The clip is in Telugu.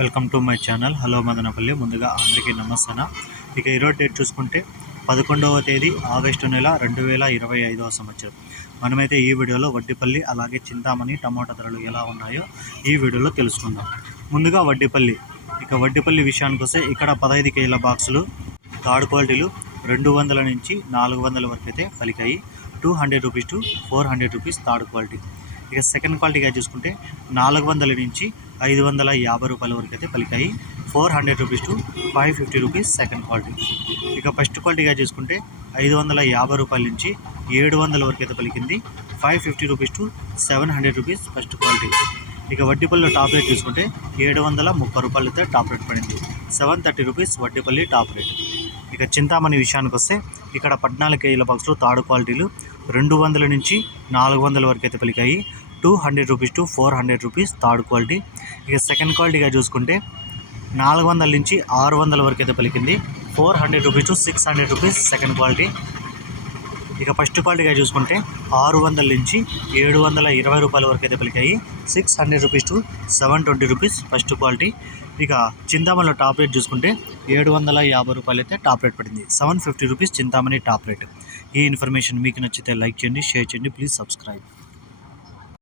Welcome to my channel. Hello Madanapalle. ముందుగా అందరికీ నమస్తే ఇక ఈరోజు డేట్ చూసుకుంటే పదకొండవ తేదీ ఆగస్టు నెల రెండు వేల ఇరవై ఐదవ సంవత్సరం. మనమైతే ఈ వీడియోలో వడ్డిపల్లి అలాగే చింతామణి టమాటా ధరలు ఎలా ఉన్నాయో ఈ వీడియోలో తెలుసుకుందాం. ముందుగా వడ్డిపల్లి. ఇక వడ్డిపల్లి విషయానికి వస్తే ఇక్కడ పదహైదు కేజీల బాక్సులు థర్డ్ క్వాలిటీలు రెండు వందల నుంచి నాలుగు వందల వరకు అయితే పలికాయి. Two hundred rupees to four hundred rupees third quality. ఇక సెకండ్ క్వాలిటీగా చూసుకుంటే నాలుగు వందల నుంచి ఐదు వందల యాభై రూపాయల వరకు అయితే పలికాయి. Four hundred rupees to five fifty rupees second quality. ఇక ఫస్ట్ క్వాలిటీగా చూసుకుంటే ఐదు వందల యాభై రూపాయల నుంచి ఏడు వందల వరకు అయితే పలికింది. Five fifty rupees to seven hundred rupees first quality. ఇక వడ్డీపల్లిలో టాప్ రేట్ చూసుకుంటే ఏడు వందల ముప్పై రూపాయలు అయితే టాప్ రేట్ పడింది. Seven thirty rupees Vaddipalli top rate. ఇక చింతామణి విషయానికి వస్తే ఇక్కడ పద్నాలుగు కేజీల బాక్స్లో తాడు క్వాలిటీలు రెండు వందల నుంచి నాలుగు వందల వరకు అయితే పలికాయి. Two hundred rupees to four hundred rupees third quality. ఇక సెకండ్ క్వాలిటీగా చూసుకుంటే నాలుగు వందల నుంచి ఆరు వందల వరకు అయితే పలికింది. Four hundred rupees to six hundred rupees second quality. ఇక ఫస్ట్ క్వాలిటీగా చూసుకుంటే ఆరు వందల నుంచి ఏడు వందల ఇరవై రూపాయల వరకు అయితే పలికాయి. Six hundred rupees to seven twenty rupees first quality. ఇక చింతామణిలో టాప్ రేట్ చూసుకుంటే ఏడు వందల యాభై రూపాయలు అయితే టాప్ రేట్ పడింది. Seven fifty rupees Chintamani top rate. ఈ ఇన్ఫర్మేషన్ మీకు నచ్చితే లైక్ చేయండి షేర్ చేయండి ప్లీజ్ సబ్స్క్రైబ్.